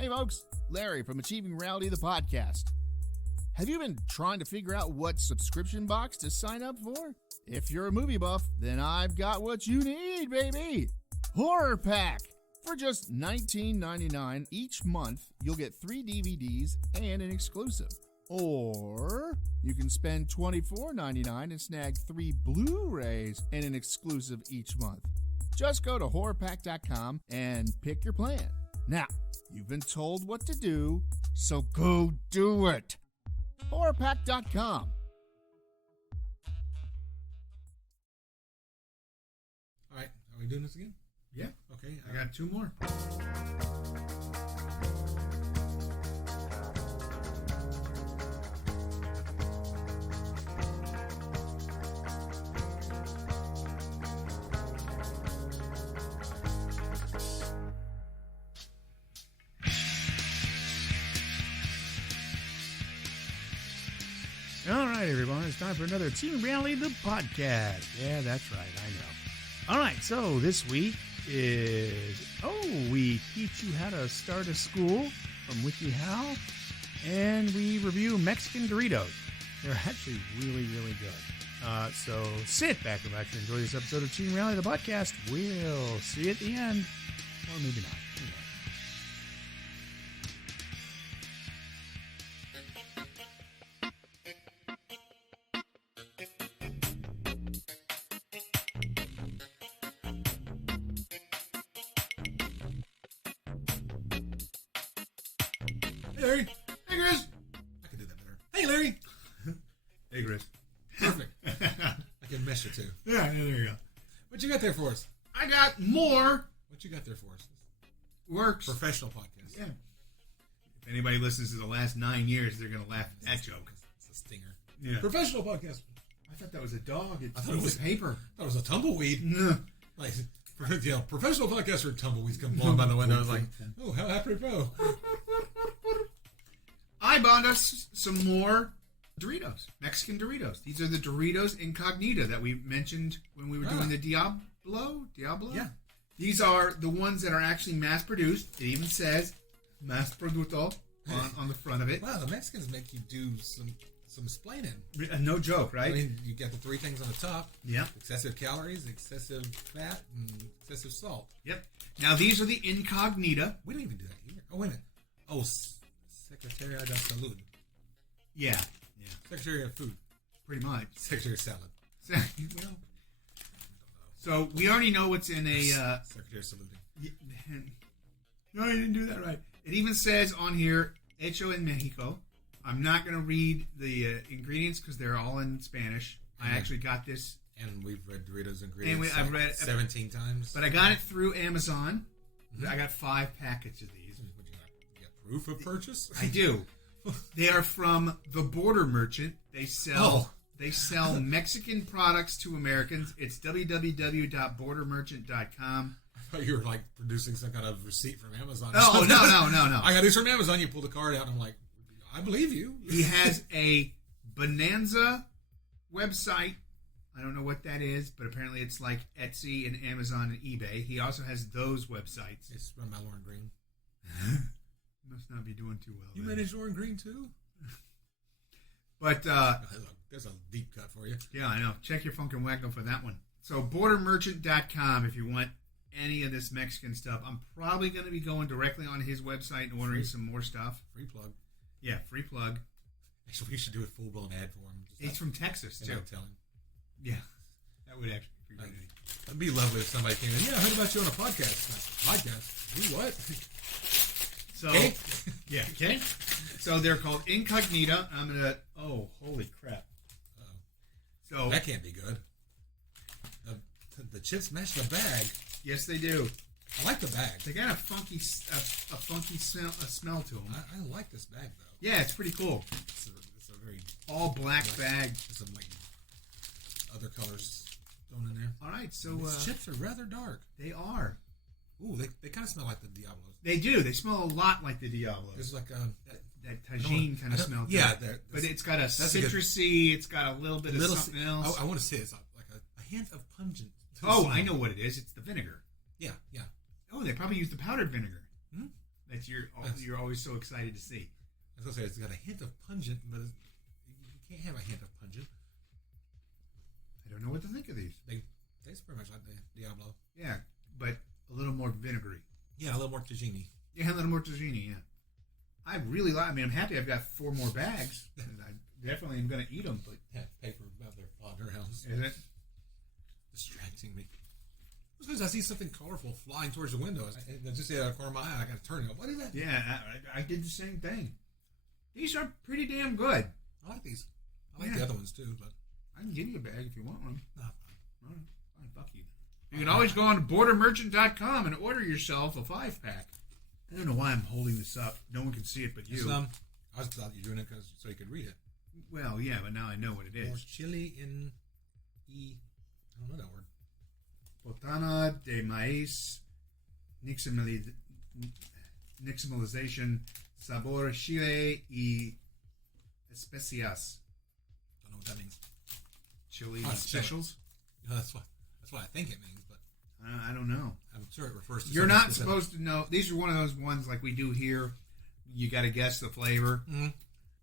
Hey folks, Larry from Achieving Reality, the podcast. Have you been trying to figure out what subscription box to sign up for? If you're a movie buff, then I've got what you need, baby! Horror Pack! For just $19.99 each month, you'll get 3 DVDs and an exclusive. Or you can spend $24.99 and snag 3 Blu-rays and an exclusive each month. Just go to horrorpack.com and pick your plan. Now, you've been told what to do, so go do it. horrorpack.com. All right, are we doing this again? Yeah. Okay, I got 2 more. All right, everyone, it's time for another Team Reality, the podcast. Yeah, that's right, I know. All right, so this week is, we teach you how to start a school from WikiHow, and we review Mexican Doritos. They're actually really, really good. So sit back, relax, and enjoy this episode of Team Reality, the podcast. We'll see you at the end, or maybe not. Who knows? Hey, Larry. Hey, Chris. I can do that better. Hey, Larry. Hey, Chris. Perfect. I can mesh it too. Yeah, there you go. What you got there for us? I got more What you got there for us? works. Professional podcast. Yeah. If anybody listens to the last 9 years, they're going to laugh at that joke. It's a stinger. Yeah. Professional podcast. I thought that was a dog. I thought it was paper. I thought it was a tumbleweed. No. Like, professional podcast or tumbleweeds come blowing by the window. I was like, oh, how apropos. I bought us some more Doritos, Mexican Doritos. These are the Doritos Incognita that we mentioned when we were doing the Diablo. Yeah. These are the ones that are actually mass-produced. It even says mass producto on the front of it. Wow, the Mexicans make you do some explaining. No joke, right? I mean, you get the 3 things on the top. Yeah. Excessive calories, excessive fat, and excessive salt. Yep. Now, these are the Incognita. We don't even do that here. Oh, wait a minute. Oh, Secretaria de Salud. Yeah. Secretary of Food. Pretty much. Secretary of Salad. Well, so we already know what's in a... Secretary of Saluting. No, you didn't do that right. It even says on here, hecho en Mexico. I'm not going to read the ingredients because they're all in Spanish. I actually got this. And we've read Doritos ingredients I've read 17 times. But I got it through Amazon. Mm-hmm. I got 5 packets of these. What you got? You got proof of purchase? I do. They are from the Border Merchant. They sell Mexican products to Americans. It's www.bordermerchant.com. I thought you were like producing some kind of receipt from Amazon. Oh, no. I got these from Amazon. You pull the card out and I'm like, I believe you. He has a Bonanza website. I don't know what that is, but apparently it's like Etsy and Amazon and eBay. He also has those websites. It's run by Lauren Green. Must not be doing too well. You manage Lauren Green too? But there's a deep cut for you. Yeah, I know. Check your Funkin' Wacko for that one. So bordermerchant.com if you want any of this Mexican stuff. I'm probably going to be going directly on his website and ordering some more stuff. Free plug. Yeah, free plug. Actually, we should do a full-blown ad for him. He's from Texas, too. Tell him. Yeah, that would actually be pretty good. It'd be lovely if somebody came in. Yeah, I heard about you on a podcast. Podcast? Do what? So, yeah, okay. So they're called Incognita. I'm going to, holy crap. So that can't be good. The chips match the bag. Yes, they do. I like the bag. They got a funky smell to them. I like this bag, though. Yeah, it's pretty cool. It's a very... all black bag. There's some, like, other colors thrown in there. All right, so... these chips are rather dark. They are. Ooh, they kind of smell like the Diablos. They do. They smell a lot like the Diablos. There's like that tagine kind of smell. Yeah. But it's got a citrusy, it's got a little bit of something else. I want to say it's like a hint of pungent. Oh, I know what it is. It's the vinegar. Yeah. Oh, they probably use the powdered vinegar. Hmm? that you're always so excited to see. I was going to say, it's got a hint of pungent, but you can't have a hint of pungent. I don't know what to think of these. They taste pretty much like the Diablo. Yeah, but a little more vinegary. Yeah, a little more tagini. Yeah, a little more tagini, yeah. I really like, I'm happy I've got 4 more bags. And I definitely am going to eat them. But Yeah, paper about their father house. is it? Distracting me. Because I see something colorful flying towards the window. I just see out of the corner of my eye. I got to turn and go, what is that? Yeah, I did the same thing. These are pretty damn good. I like these. I like the other ones too, but I can give you a bag if you want one. no. All right, fine, fuck you. You can always go on to bordermerchant.com and order yourself a 5-pack. I don't know why I'm holding this up. No one can see it but you. I just thought you were doing it so you could read it. Well, yeah, but now I know what it More is. chili in I don't know that word. Botana de maíz, nixtamalization, sabor chile y especias. Don't know what that means. Chili Oh, specials? No, that's what I think it means, but I don't know. I'm sure it refers to. You're something not specific. supposed to know. These are one of those ones like we do here. You got to guess the flavor,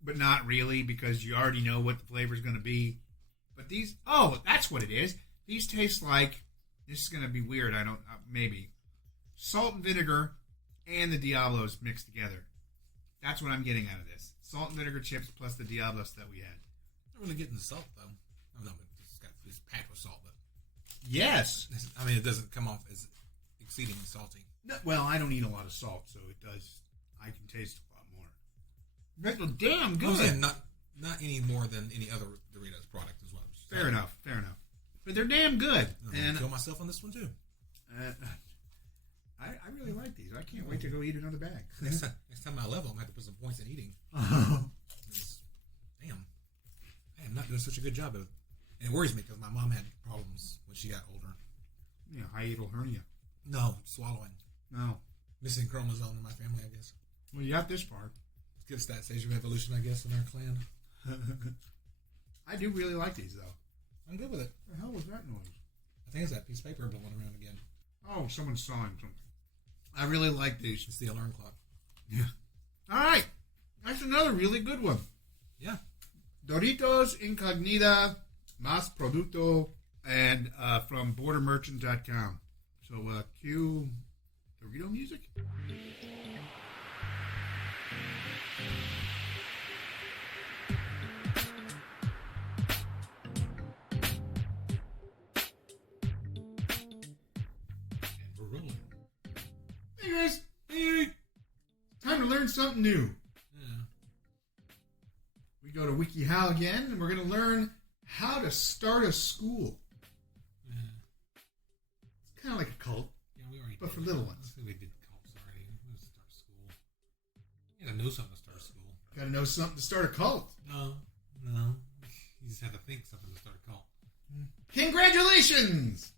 but not really because you already know what the flavor is going to be. But these, that's what it is. These taste like, this is going to be weird. I don't, maybe salt and vinegar and the Diablos mixed together. That's what I'm getting out of this. Salt and vinegar chips plus the Diablos that we had. Not really getting the salt though. I don't know, it's packed with salt, but Yes. I mean, it doesn't come off as exceedingly salty. No, well, I don't eat a lot of salt, so it does. I can taste a lot more. But they're damn I'm good. saying not any more than any other Doritos product as well. Fair enough. But they're damn good. I'm gonna And kill myself on this one too. I really like these. I can't wait to go eat another bag. Next time I level, I'm gonna have to put some points in eating. Damn, I am not doing such a good job of it. And it worries me because my mom had problems when she got older. Yeah, hiatal hernia. No, swallowing. No. Missing chromosome in my family, I guess. Well, you got this far. It's good stat stage of evolution, I guess, in our clan. I do really like these, though. I'm good with it. What the hell was that noise? I think it's that piece of paper blowing around again. Oh, someone's sawing something. I really like these. It's the alarm clock. Yeah. All right. That's another really good one. Yeah. Doritos Incognita Mas Producto and from bordermerchant.com. So cue Dorito music. And we're rolling. Hey guys, hey, time to learn something new. Yeah. We go to WikiHow again, and we're going to learn how to start a school. It's kind of like a cult, Yeah, we already but did for it. little I ones. think we did cults already. Let's start school. You gotta know something to start school. Got to know something to start a cult. No. You just have to think something to start a cult. Congratulations!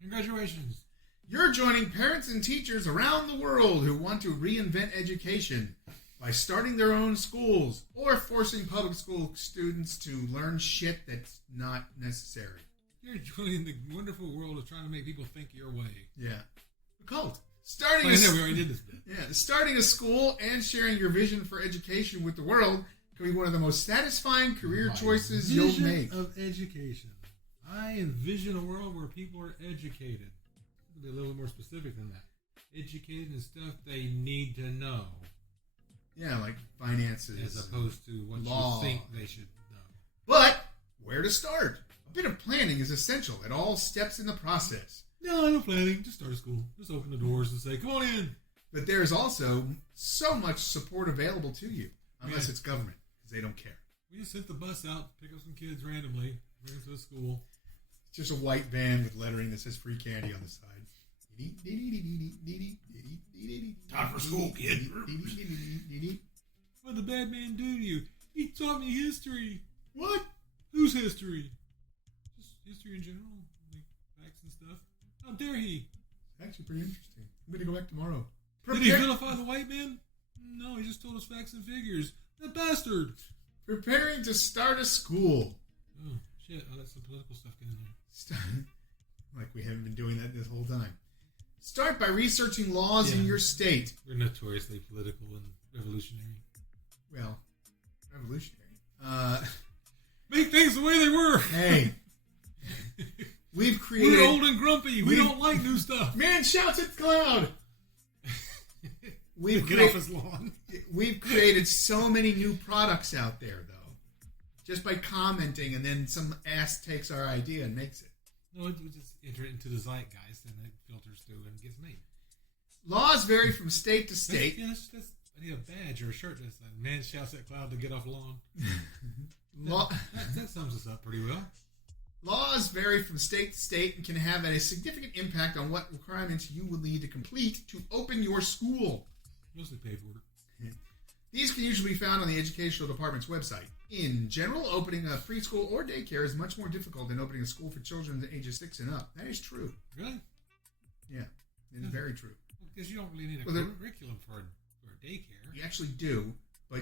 Congratulations. You're joining parents and teachers around the world who want to reinvent education by starting their own schools or forcing public school students to learn shit that's not necessary. You're joining the wonderful world of trying to make people think your way. Yeah. A cult. Oh, yeah, we already did this bit. Yeah, starting a school and sharing your vision for education with the world can be one of the most satisfying career choices you'll Vision make. of education. I envision a world where people are educated. To be a little more specific than that. Educated in stuff they need to know, Yeah, like finances. as opposed to what law. you think they should know. But where to start? A bit of planning is essential at all steps in the process. No planning. Just start a school. Just open the doors and say, "Come on in." But there's also so much support available to you, unless it's government, because they don't care. We just sent the bus out to pick up some kids randomly, bring them to the school. It's just a white van with lettering that says free candy on the side. Time for school, kid. What did the bad man do to you? He taught me history. What? Whose history? Just history in general, like facts and stuff. How dare he? Actually, pretty interesting. I'm going to go back tomorrow. Did he vilify the white man? No, he just told us facts and figures. That bastard. Preparing to start a school. Oh, shit. I'll let some political stuff get in there. Like we haven't been doing that this whole time. Start by researching laws in your state. We're notoriously political and revolutionary. Well, revolutionary. Make things the way they were. Hey. We've created... We're old and grumpy. We don't like new stuff. Man shouts at the cloud. Get off his lawn. We've created so many new products out there, though. Just by commenting, and then some ass takes our idea and makes it. No, we just enter it into the zeitgeist, and it filters through and gets made. Laws vary from state to state. That's I need a badge or a shirt that says, man shouts at cloud to get off lawn. That sums us up pretty well. Laws vary from state to state and can have a significant impact on what requirements you will need to complete to open your school. Mostly paperwork. These can usually be found on the educational department's website. In general, opening a preschool or daycare is much more difficult than opening a school for children ages 6 and up. That is true. Really? Yeah, it is very true. Because you don't really need a curriculum for a daycare. You actually do, but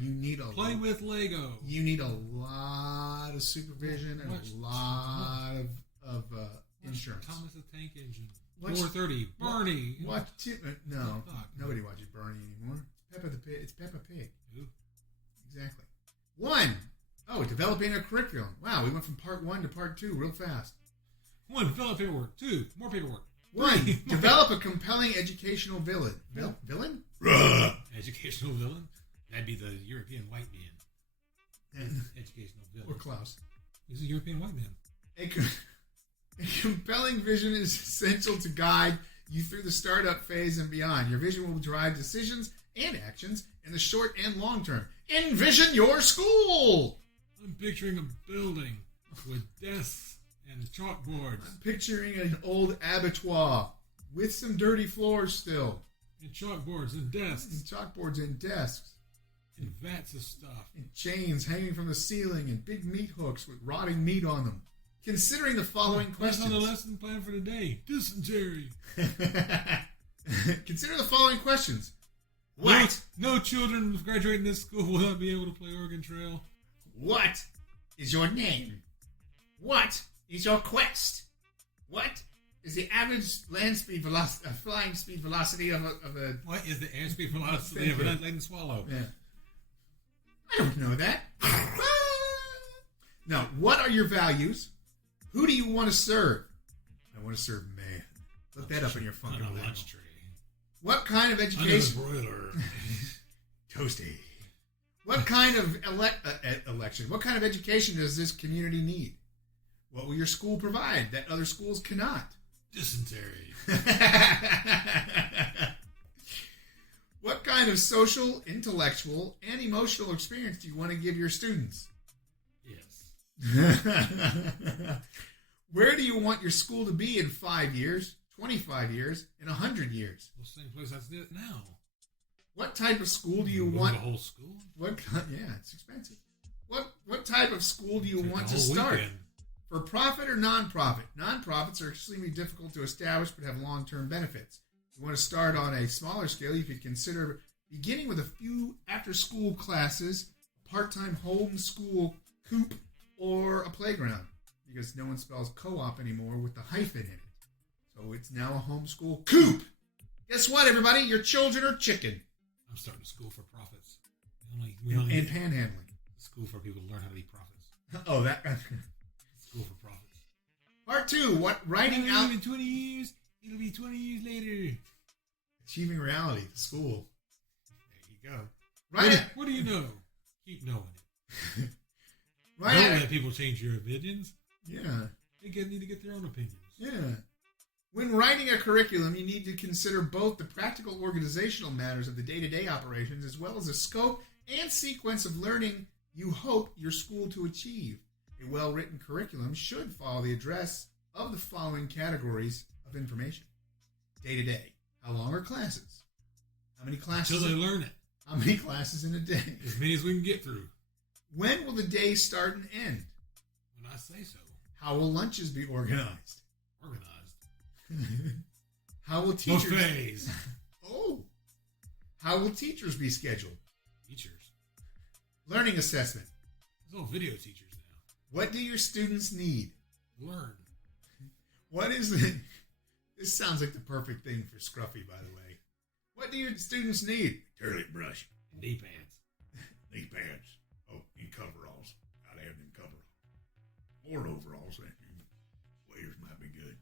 you need play with Lego. You need a lot of supervision and a lot of insurance. Thomas the Tank Engine. 4:30. Barney. No, nobody watches Barney anymore. Peppa the Pig. It's Peppa Pig. Ooh. Exactly. 1. Oh, developing a curriculum. Wow, we went from part 1 to part 2 real fast. 1. Fill out paperwork. 2. More paperwork. 1. Develop a compelling educational villain. Villain? Educational villain? That'd be the European white man. Educational villain. Or Klaus. He's a European white man. A compelling vision is essential to guide you through the startup phase and beyond. Your vision will drive decisions and actions in the short and long term. Envision your school! I'm picturing a building with desks and chalkboards. I'm picturing an old abattoir with some dirty floors still. And chalkboards and desks. And chalkboards and desks. And vats of stuff. And chains hanging from the ceiling and big meat hooks with rotting meat on them. Considering the following questions. That's on the lesson plan for today. Dysentery. Consider the following questions. What? No children graduating this school will not be able to play Oregon Trail. What is your name? What is your quest? What is the average flying speed velocity of a... What is the airspeed velocity of an unladen swallow? Yeah. I don't know that. Now, what are your values? Who do you want to serve? I want to serve man. Look that up in your fucking lunch tray. What kind of education? Under the broiler. Toasty. What kind of election? What kind of education does this community need? What will your school provide that other schools cannot? Dysentery. What kind of social, intellectual, and emotional experience do you want to give your students? Yes. Where do you want your school to be in 5 years, 25 years, and 100 years? Well, same place that's it now. What type of school do you want? The whole school? Yeah, it's expensive. What type of school do you want to start? Weekend. For profit or non-profit? Non-profits are extremely difficult to establish but have long-term benefits. If you want to start on a smaller scale, you could consider beginning with a few after-school classes, a part-time home-school coop, or a playground. Because no one spells co-op anymore with the hyphen in it. So it's now a homeschool coop. Guess what, everybody? Your children are chicken. I'm starting a school for profits. And panhandling. School for people to learn how to be prophets. Oh, that. School for profits. Part 2. What writing out. In 20 years, it'll be 20 years later. Achieving reality. School. There you go. What do you know? Keep knowing it. Don't let people change your opinions. Yeah. They need to get their own opinions. Yeah. When writing a curriculum, you need to consider both the practical organizational matters of the day-to-day operations as well as the scope and sequence of learning you hope your school to achieve. A well-written curriculum should follow the address of the following categories of information. Day-to-day. How long are classes? How many classes? Until they learn it. How many classes in a day? As many as we can get through. When will the day start and end? When I say so. How will lunches be organized? Organized. How will teachers... Buffets. Oh. How will teachers be scheduled? Teachers. Learning assessment. There's all video teachers now. What do your students need? Learn. What is the... This sounds like the perfect thing for Scruffy, by the way. What do your students need? Toilet brush. Knee pants. Knee pants. Oh, and coveralls. Gotta have them coveralls. More overalls. Waders might be good.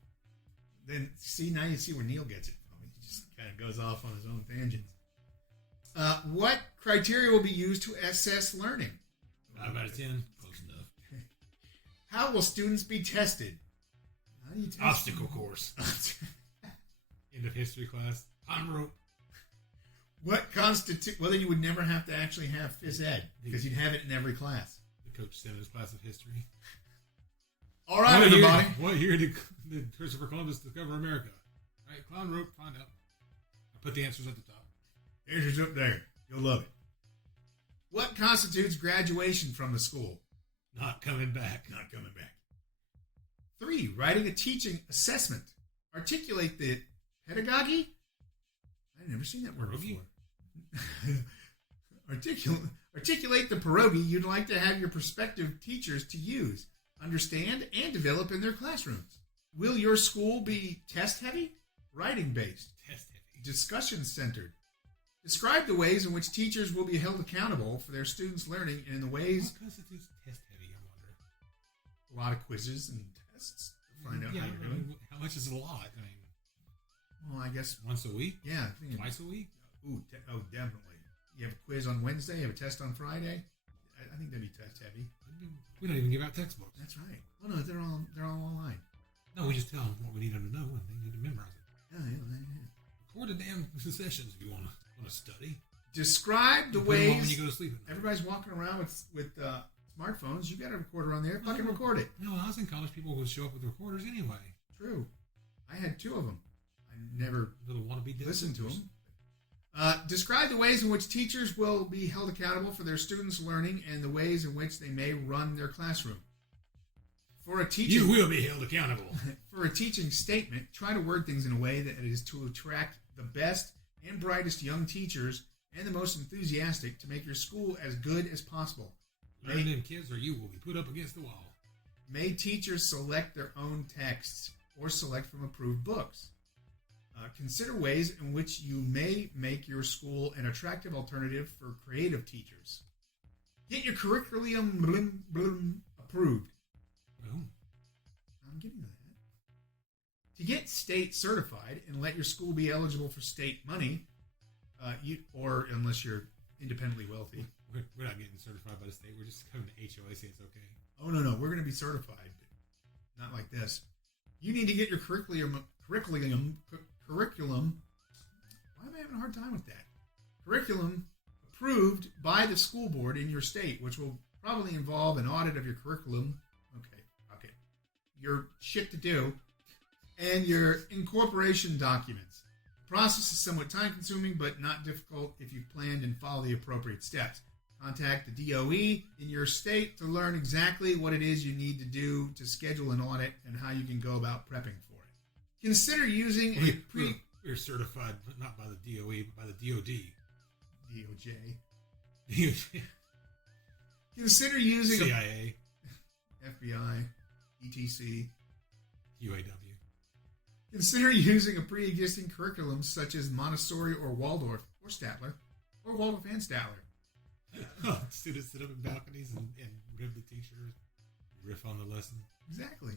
Then, see, now you see where Neil gets it from. He just kind of goes off on his own tangents. What criteria will be used to assess learning? 5 out of 10. Close enough. How will students be tested? How do you test Obstacle course. End of history class. On rope. What constitute? Well, then you would never have to actually have phys ed because you'd have it in every class. The coach sent his class of history. All right, everybody. What year did Christopher Columbus discover America? All right, clown rope. Find out. I put the answers at the top. Answers up there. You'll love it. What constitutes graduation from the school? Not coming back. Not coming back. 3. Writing a teaching assessment. Articulate the pedagogy. I've never seen that word before. Articulate the pierogi you'd like to have your prospective teachers to use, understand, and develop in their classrooms. Will your school be test-heavy? Writing-based? Test-heavy. Discussion-centered? Describe the ways in which teachers will be held accountable for their students' learning and in the ways... What constitutes test-heavy, I wonder? A lot of quizzes and tests to find out how you're doing. How much is a lot? I mean, well, I guess... Once a week? Yeah. Twice a week? Ooh, definitely. You have a quiz on Wednesday, you have a test on Friday. I think that'd be test-heavy. We don't even give out textbooks. That's right. Well, no, they're all online. No, we just tell them what we need them to know, and they need to memorize it. Yeah. Record the damn sessions if you want to study. Describe the Put them on ways when you go to sleep. Everybody's walking around with smartphones. You got a recorder on there. Fucking record it. No, I was in college. People would show up with recorders anyway. True. I had 2 of them. I never listened to them. Describe the ways in which teachers will be held accountable for their students' learning and the ways in which they may run their classroom. For a teaching, you will be held accountable. For a teaching statement, try to word things in a way that is to attract the best and brightest young teachers and the most enthusiastic to make your school as good as possible. Learn them kids or you will be put up against the wall. May teachers select their own texts or select from approved books. Consider ways in which you may make your school an attractive alternative for creative teachers. Get your curriculum approved. Boom. I'm getting to that. To get state certified and let your school be eligible for state money, or unless you're independently wealthy. We're not getting certified by the state. We're just coming to HOA saying it's okay. Oh, no. We're going to be certified, but not like this. You need to get your curriculum. Why am I having a hard time with that? Curriculum approved by the school board in your state, which will probably involve an audit of your curriculum. Okay. Your shit to do. And your incorporation documents. The process is somewhat time-consuming, but not difficult if you've planned and follow the appropriate steps. Contact the DOE in your state to learn exactly what it is you need to do to schedule an audit and how you can go about prepping for it. Consider using We're certified, but not by the DOE, but by the DOD. DOJ. Consider using CIA. FBI. ETC. UAW. Consider using a pre-existing curriculum such as Montessori or Waldorf or Statler, or Waldorf and Statler. Students sit up in balconies and rib the teachers, riff on the lesson. Exactly.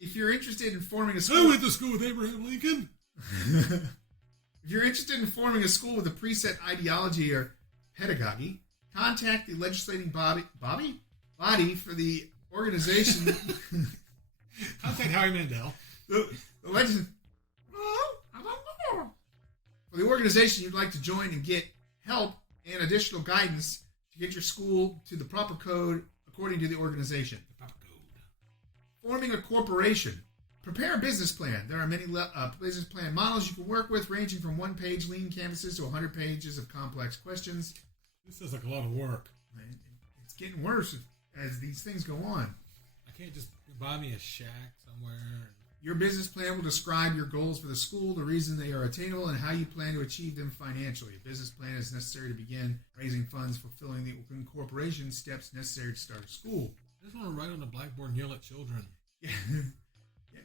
If you're interested in forming a school... I went to school with Abraham Lincoln. If you're interested in forming a school with a preset ideology or pedagogy, contact the legislating body for the organization... Contact Howie Mandel. For the organization you'd like to join and get help and additional guidance to get your school to the proper code according to the organization. The proper code. Forming a corporation. Prepare a business plan. There are many business plan models you can work with, ranging from one-page lean canvases to 100 pages of complex questions. This sounds like a lot of work. It's getting worse as these things go on. I can't just buy me a shack somewhere. Your business plan will describe your goals for the school, the reason they are attainable, and how you plan to achieve them financially. A business plan is necessary to begin raising funds, fulfilling the incorporation steps necessary to start a school. I just want to write on the blackboard and yell at children. Yeah,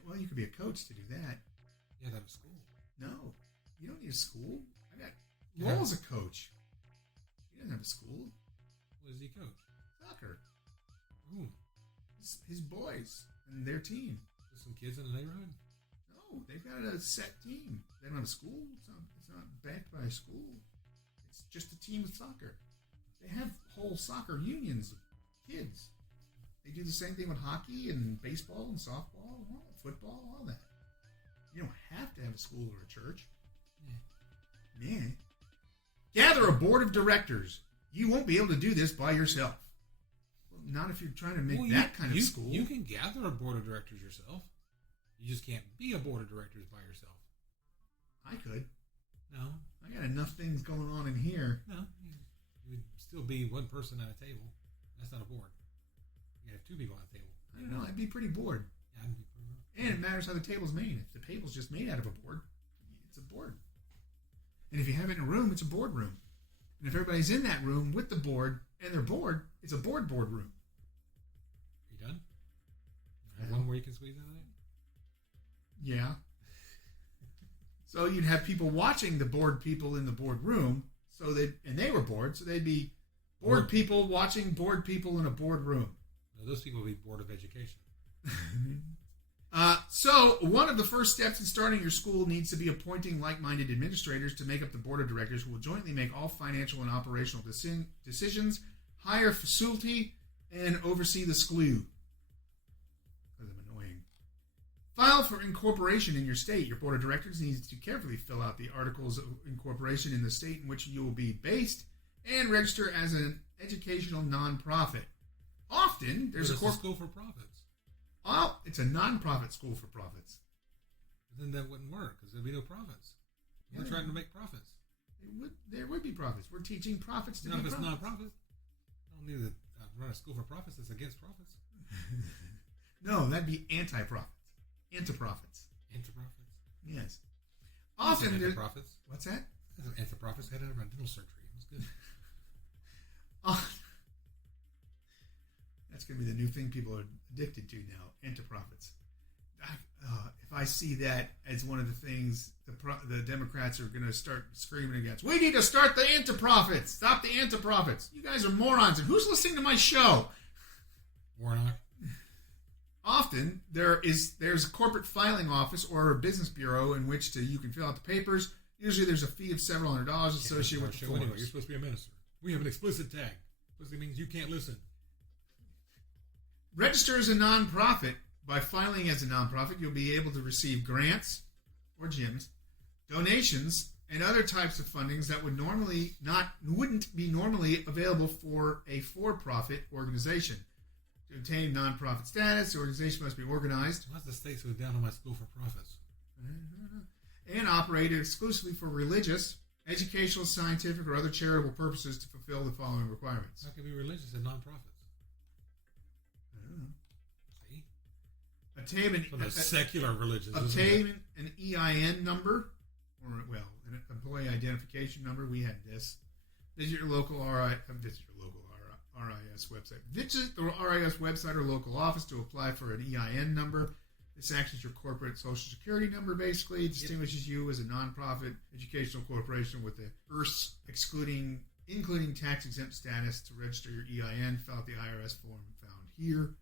well, you could be a coach to do that. Yeah, that was school. No, you don't need a school. I got Lowell's a coach. He doesn't have a school. What does he coach? Soccer. Ooh. His boys and their team. Just some kids in the neighborhood? No, they've got a set team. They don't have a school. It's not backed by a school. It's just a team of soccer. They have whole soccer unions of kids. They do the same thing with hockey and baseball and softball, football, all that. You don't have to have a school or a church. Yeah. Gather a board of directors. You won't be able to do this by yourself. Well, not if you're trying to make that kind of school. You can gather a board of directors yourself. You just can't be a board of directors by yourself. I could. No. I got enough things going on in here. No. You would still be one person at a table. That's not a board. You have two people at a table. I don't know. I'd be pretty bored. Yeah, I'd be pretty bored. And it matters how the table's made. If the table's just made out of a board, it's a board. And if you have it in a room, it's a board room. And if everybody's in that room with the board and they're bored, it's a board room. Are you done? Have one more you can squeeze out of it? Yeah. So you'd have people watching the bored people in the board room, and they were bored, so they'd be bored people watching bored people in a board room. No, those people would be bored of education. So one of the first steps in starting your school needs to be appointing like-minded administrators to make up the board of directors who will jointly make all financial and operational decisions, hire facility, and oversee the school. Because I'm annoying. File for incorporation in your state. Your board of directors needs to carefully fill out the articles of incorporation in the state in which you will be based and register as an educational nonprofit. Often, there's a school for profits. Oh, it's a non-profit school for profits. But then that wouldn't work because there'd be no profits. We're trying to make profits. There would be profits. We're teaching profits to be if profits. it's non-profit. I don't need to run a school for profits that's against profits. No, that'd be anti-profits. Anti-profits. Anti-profits? Yes. Often there's... Anti-profits? What's that? Anti-profits had a dental surgery. It was good. That's going to be the new thing people are addicted to now, anti-profits. If I see that as one of the things the Democrats are going to start screaming against, we need to start the anti-profits. Stop the anti-profits. You guys are morons. And who's listening to my show? Warnock. Often there's a corporate filing office or a business bureau in which you can fill out the papers. Usually there's a fee of several $100s associated with the forms. Anyway, you're supposed to be a minister. We have an explicit tag. Explicit means you can't listen. Register as a nonprofit. By filing as a nonprofit, you'll be able to receive grants or gyms, donations, and other types of fundings that wouldn't be normally available for a for-profit organization. To obtain nonprofit status, the organization must be organized. Why's the state so down on my school for profits? And operated exclusively for religious, educational, scientific, or other charitable purposes to fulfill the following requirements. How can we be religious and nonprofits? Obtain a secular religion. Obtain an EIN number, or an employee identification number. We had this. Visit your local RIS website. Visit the RIS website or local office to apply for an EIN number. This acts as your corporate social security number, basically. It distinguishes you as a nonprofit educational corporation with the IRS including tax-exempt status. To register your EIN, fill out the IRS form found here,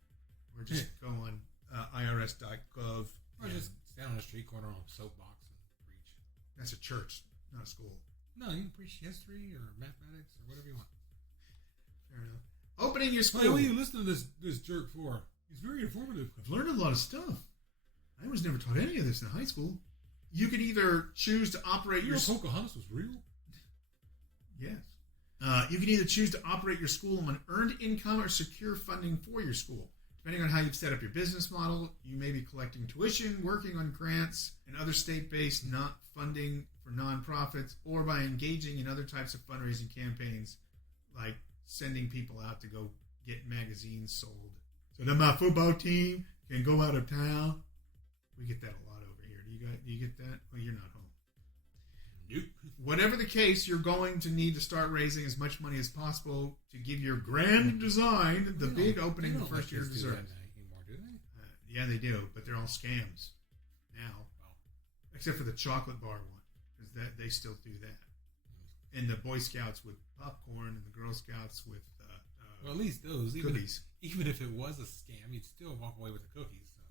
or just go on irs.gov. Or just stand on a street corner on a soapbox and preach. That's a church, not a school. No, you can preach history or mathematics or whatever you want. Fair enough. Opening your school. Hey, what are you listening to this jerk for? He's very informative. I've learned a lot of stuff. I was never taught any of this in high school. You could either choose to operate your school. Pocahontas was real? Yes. You can either choose to operate your school on earned income or secure funding for your school. Depending on how you've set up your business model, you may be collecting tuition, working on grants, and other state-based funding for nonprofits, or by engaging in other types of fundraising campaigns, like sending people out to go get magazines sold. So that my football team can go out of town. We get that a lot over here. Do you get that? Well, you're not home. Nope. Whatever the case, you're going to need to start raising as much money as possible to give your grand design the big opening the first year deserves. Anymore, do they? Yeah, they do, but they're all scams now. except for the chocolate bar one, because that they still do that. And the Boy Scouts with popcorn, and the Girl Scouts with well, at least those cookies. Even if it was a scam, you'd still walk away with the cookies. So.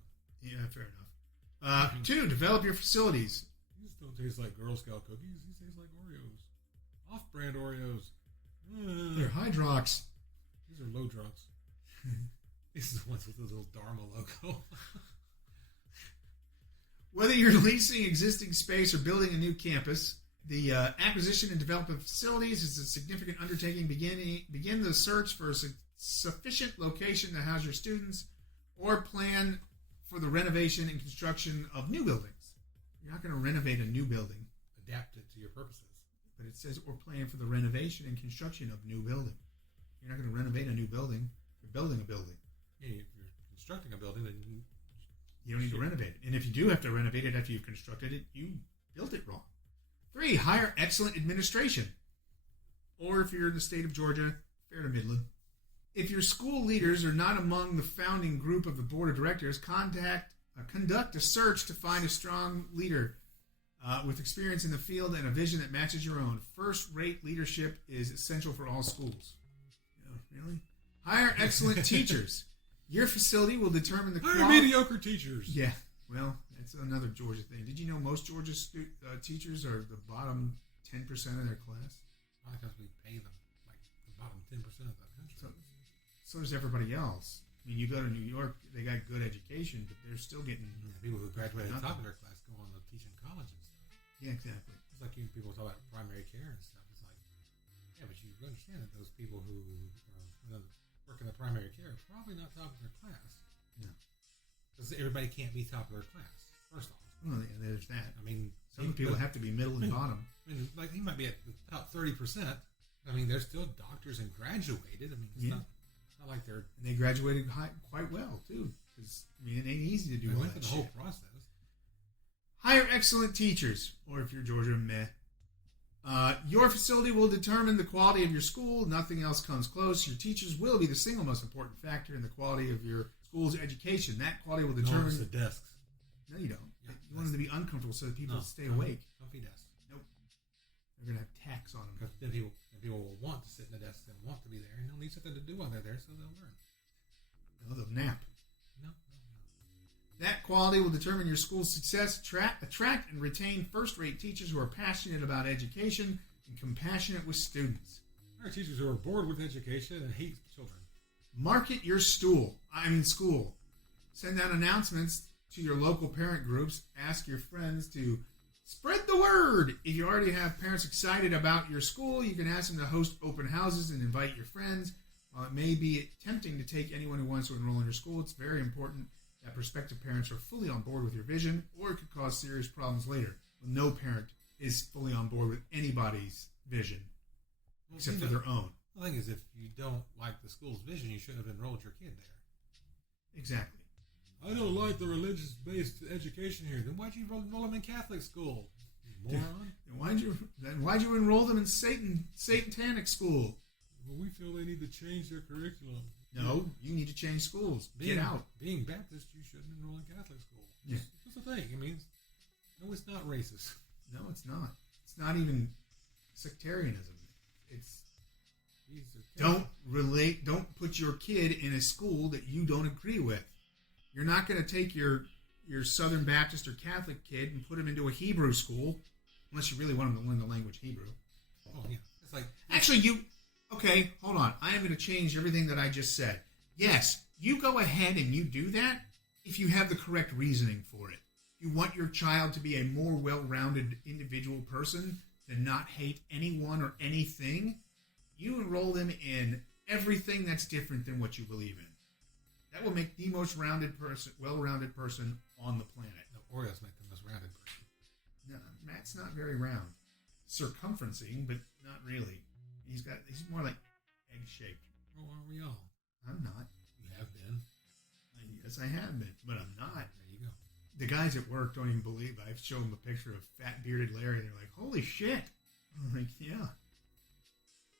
Yeah, fair enough. 2, develop your facilities. These don't taste like Girl Scout cookies. These taste like Oreos. Off-brand Oreos. They're Hydrox. These are low drugs. These are the ones with the little Dharma logo. Whether you're leasing existing space or building a new campus, the acquisition and development of facilities is a significant undertaking. Begin the search for a sufficient location to house your students, or plan for the renovation and construction of new buildings. You're not going to renovate a new building. Adapt it to your purposes. But it says, or plan for the renovation and construction of new building. You're not going to renovate a new building. You're building a building. Yeah, if you're constructing a building, then you don't need to renovate it. And if you do have to renovate it after you've constructed it, you built it wrong. 3, hire excellent administration. Or if you're in the state of Georgia, fair to middling. If your school leaders are not among the founding group of the board of directors, conduct a search to find a strong leader with experience in the field and a vision that matches your own. First-rate leadership is essential for all schools. Really? Hire excellent teachers. Your facility will determine the quality. Hire mediocre teachers. Yeah. Well, that's another Georgia thing. Did you know most Georgia teachers are the bottom 10% of their class? Probably because we pay them like the bottom 10% of the country. So does everybody else. I mean, you go to New York, they got good education, but they're still getting... Yeah, people who graduate at the top of their class go on to teach in college and stuff. Yeah, exactly. It's like people talk about primary care and stuff. It's like, yeah, but you understand that those people who work in the primary care are probably not top of their class. No. Because everybody can't be top of their class, first off. Well, yeah, there's that. I mean, some people have to be middle and bottom. I mean, like, he might be at the top 30%. I mean, they're still doctors and graduated. I mean, it's not like they're... And they graduated quite well, too. Because, I mean, it ain't easy to do all that shit. The whole process. Hire excellent teachers. Or if you're Georgia, meh. Your facility will determine the quality of your school. Nothing else comes close. Your teachers will be the single most important factor in the quality of your school's education. That quality will determine... the desks. No, you don't. Yeah, you want them to be uncomfortable so that people stay awake. Comfy desks. Nope. They're going to have tax on them. Because then people will want to sit in the desk and want to be there, and they'll need something to do while they're there, so they'll learn. No, they'll nap. No. That quality will determine your school's success. Attract and retain first-rate teachers who are passionate about education and compassionate with students. There are teachers who are bored with education and hate children. Market your school. Send out announcements to your local parent groups. Ask your friends to spread the word. If you already have parents excited about your school, you can ask them to host open houses and invite your friends. While it may be tempting to take anyone who wants to enroll in your school, it's very important that prospective parents are fully on board with your vision, or it could cause serious problems later. No parent is fully on board with anybody's vision, except for their own. The thing is, if you don't like the school's vision, you shouldn't have enrolled your kid there. Exactly. I don't like the religious-based education here. Then why'd you enroll them in Catholic school? Moron. Why'd you enroll them in satanic school? Well, we feel they need to change their curriculum. No, you need to change schools. Get out. Being Baptist, you shouldn't enroll in Catholic school. Yeah. That's the thing. I mean, no, it's not racist. No, it's not. It's not even sectarianism. It's don't put your kid in a school that you don't agree with. You're not going to take your Southern Baptist or Catholic kid and put him into a Hebrew school unless you really want him to learn the language Hebrew. Oh, yeah. It's like... Actually, okay, hold on. I am going to change everything that I just said. Yes, you go ahead and you do that if you have the correct reasoning for it. You want your child to be a more well-rounded individual person and not hate anyone or anything. You enroll them in everything that's different than what you believe in. That will make the most well-rounded person on the planet. No, Oreos make the most rounded person. No, Matt's not very round. Circumferencing, but not really. He's more like egg-shaped. Oh, are we all? I'm not. You have been. Yes, I have been, but I'm not. There you go. The guys at work don't even believe it. I've shown them a picture of fat, bearded Larry, and they're like, holy shit. I'm like, yeah.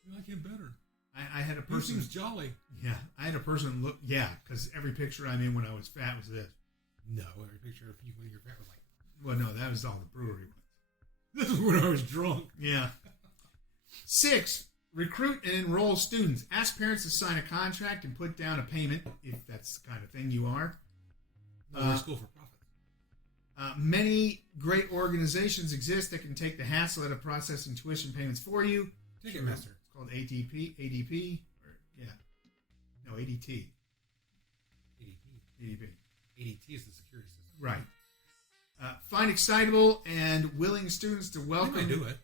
You like him better. I had a person... He seems jolly. Yeah, I had a person look... Yeah, because every picture I'm in when I was fat was this. No, every picture of you when you're fat was like... Well, no, that was all the brewery ones. This is when I was drunk. Yeah. 6, recruit and enroll students. Ask parents to sign a contract and put down a payment, if that's the kind of thing you are. No, school for profit. Many great organizations exist that can take the hassle out of processing tuition payments for you. Ticketmaster. It's called ADP. No, ADT. ADP. ADT is the security system. Right. Find excitable and willing students to welcome. They might do it.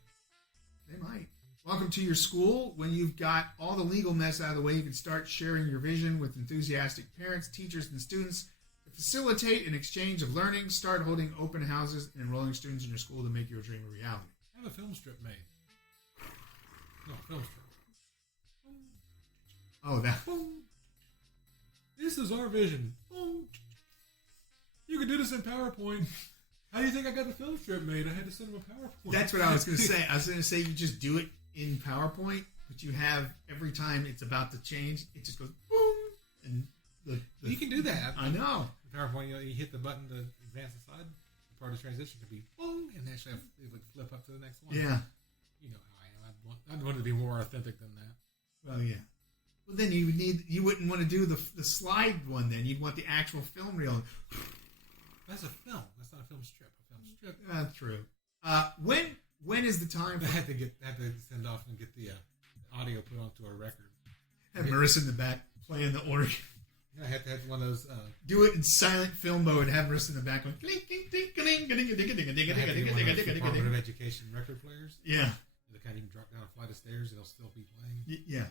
They might. Welcome to your school. When you've got all the legal mess out of the way, you can start sharing your vision with enthusiastic parents, teachers, and students to facilitate an exchange of learning. Start holding open houses and enrolling students in your school to make your dream a reality. Have a film strip made. No, film strip. Oh, that. This is our vision. You could do this in PowerPoint. How do you think I got the film strip made? I had to send them a PowerPoint. That's what I was going to say. I was going to say you just do it in PowerPoint, but you have every time it's about to change, it just goes boom, and you can do that. I know. In PowerPoint, you hit the button to advance the slide. Part of the transition could be boom, and actually it would flip up to the next one. Yeah. You know how I am. I'd want it to be more authentic than that. Well, yeah. Well, then you wouldn't want to do the slide one. Then you'd want the actual film reel. That's a film. That's not a film strip. A film strip. That's true. When is the time? I had to send off and get the audio put onto a record. Have Marissa in the back playing the organ. I had to have one of those. Do it in silent film mode. Have Marissa in the back going. Department of Education record players. Yeah. They can't even drop down a flight of stairs. It'll still be playing. Yeah.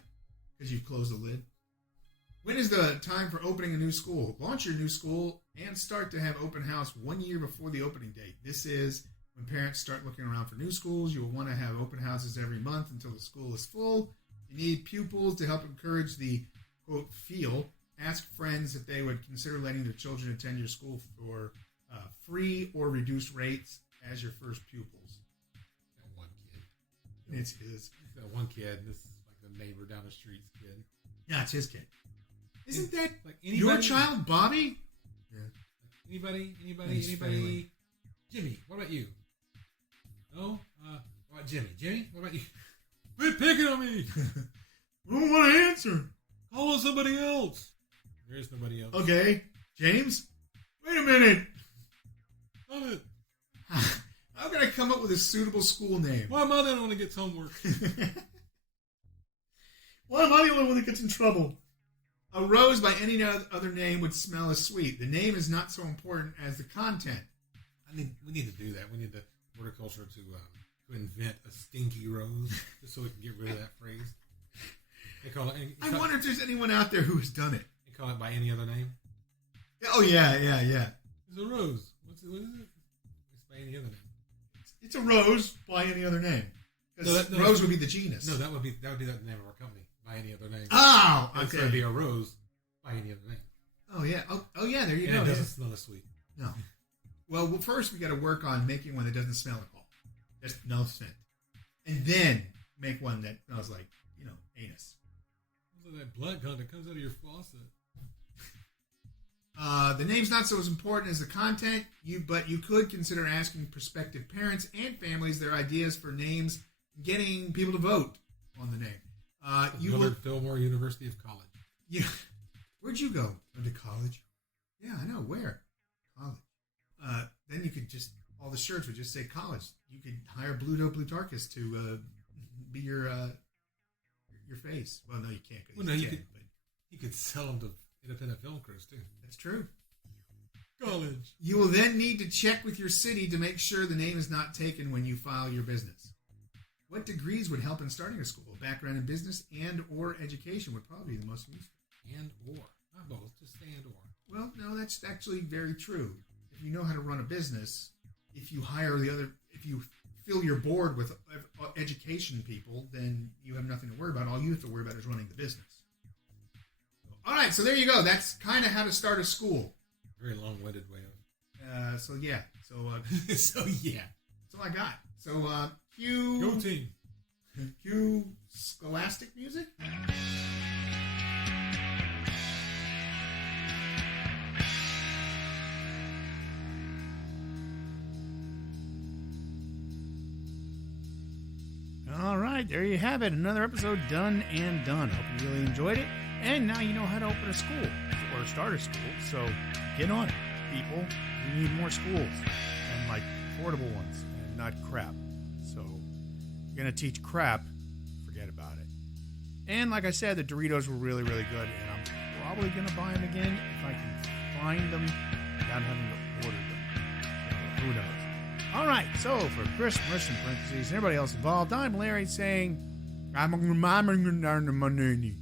Because you've closed the lid. When is the time for opening a new school? Launch your new school and start to have open house 1 year before the opening date. This is when parents start looking around for new schools. You will want to have open houses every month until the school is full. You need pupils to help encourage the, quote, feel. Ask friends if they would consider letting their children attend your school for free or reduced rates as your first pupils. That one kid. It's his. That one kid. This is like the neighbor down the street's kid. Yeah, it's his kid. Isn't that like anybody, your child, Bobby? Yeah. Anybody? Jimmy, what about you? No? What about Jimmy? Jimmy, what about you? Quit picking on me! I don't want to answer. Call on somebody else. There is nobody else. Okay. James? Wait a minute. Love it. I'm going to come up with a suitable school name. Why am I the only one that gets homework? Why am I the only one that gets in trouble? A rose by any other name would smell as sweet. The name is not so important as the content. We need to do that. We need the horticulture to invent a stinky rose just so we can get rid of that phrase. I wonder if there's anyone out there who has done it. They call it by any other name? Oh, yeah. It's a rose. What is it? It's by any other name. It's a rose by any other name. Rose would be the genus. No, that would be the name of our company. By any other name. Oh, okay. It's going to be a rose by any other name. Oh, yeah. Oh yeah, there you go. It doesn't smell as sweet. No. Well, first we got to work on making one that doesn't smell at all. Just no scent. And then make one that smells like, anus. What's that blood gun that comes out of your faucet? The name's not so as important as the content, but you could consider asking prospective parents and families their ideas for names, getting people to vote on the name. Willard Fillmore University of College. Yeah. Where'd you go? Went to college? Yeah, I know. Where? College. Then you could all the shirts would just say college. You could hire Plutarchus to be your face. Well, no, you can't. Well, no, you could sell them to independent film crews, too. That's true. College. You will then need to check with your city to make sure the name is not taken when you file your business. What degrees would help in starting a school? Background in business and or education would probably be the most useful. And or. Not both, just and or. Well, no, that's actually very true. If you know how to run a business, if you fill your board with education people, then you have nothing to worry about. All you have to worry about is running the business. All right, so there you go. That's kind of how to start a school. Very long-winded way of. So yeah. So yeah. That's all I got. So cue. Go team. Cue scholastic music. right, there you have it. Another episode done and done. Hope you really enjoyed it. And now you know how to open a school or start a school. So get on it, people. We need more schools, and like affordable ones and not crap. So if you're going to teach crap, forget about it. And like I said, the Doritos were really, really good. And I'm probably going to buy them again if I can find them without having to order them. So who knows? All right, so for Chris, Chris in parentheses, and everybody else involved, I'm Larry saying, I'm a money.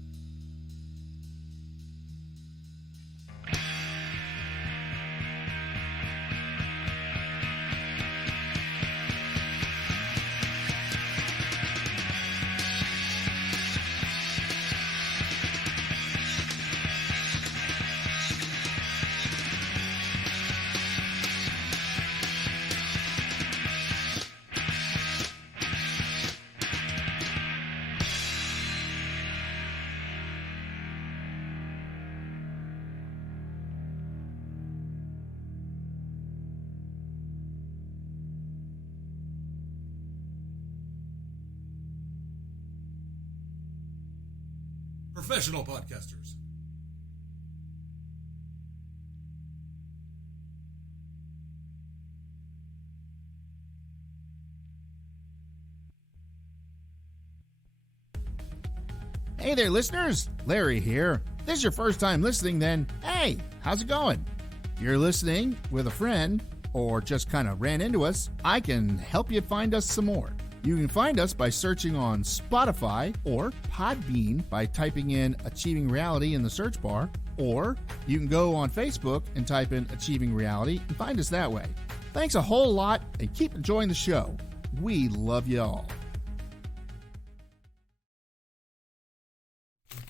Professional podcasters. Hey there, listeners. Larry here. If this is your first time listening, then hey, how's it going? If you're listening with a friend or just kind of ran into us, I can help you find us some more. You can find us by searching on Spotify or Podbean by typing in Achieving Reality in the search bar, or you can go on Facebook and type in Achieving Reality and find us that way. Thanks a whole lot and keep enjoying the show. We love you all.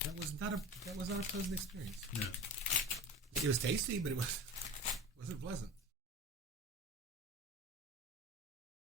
That was not a pleasant experience. No. It was tasty, but it wasn't pleasant.